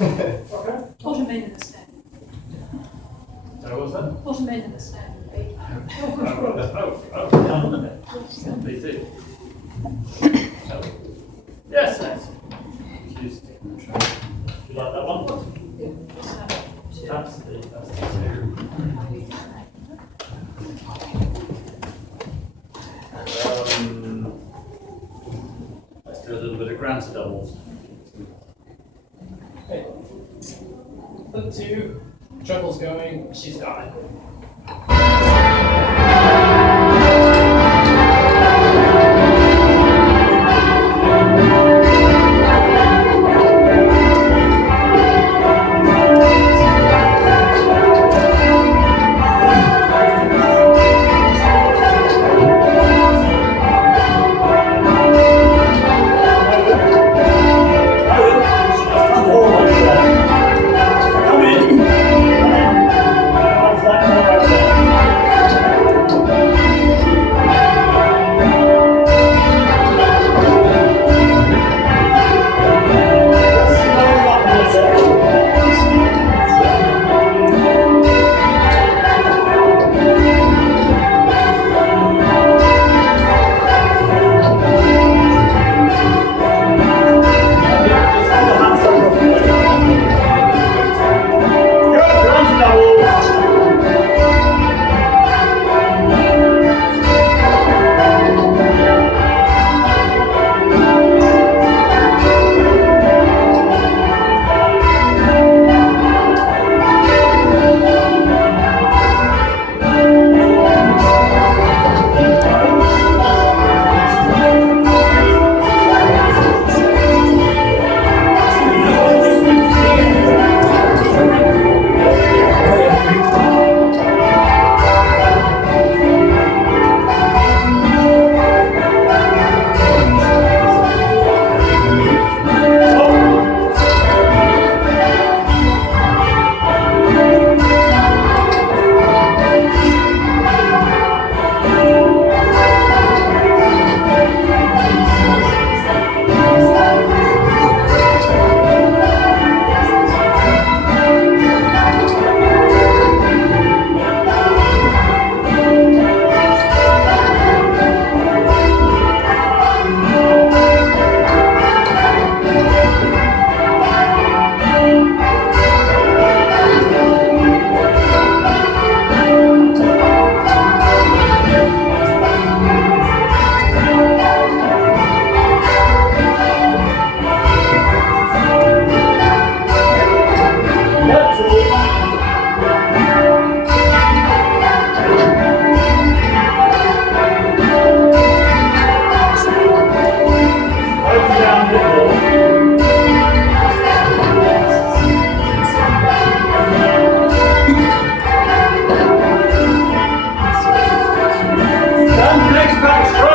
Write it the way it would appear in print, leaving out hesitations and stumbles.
Okay. Automated the stand. So what was that? Automated the stand. They do. Yes, thanks. You like that one? That's the two. Let's do a little bit of grand doubles. Okay. The two, trouble's going, she's dying. Next back stroke.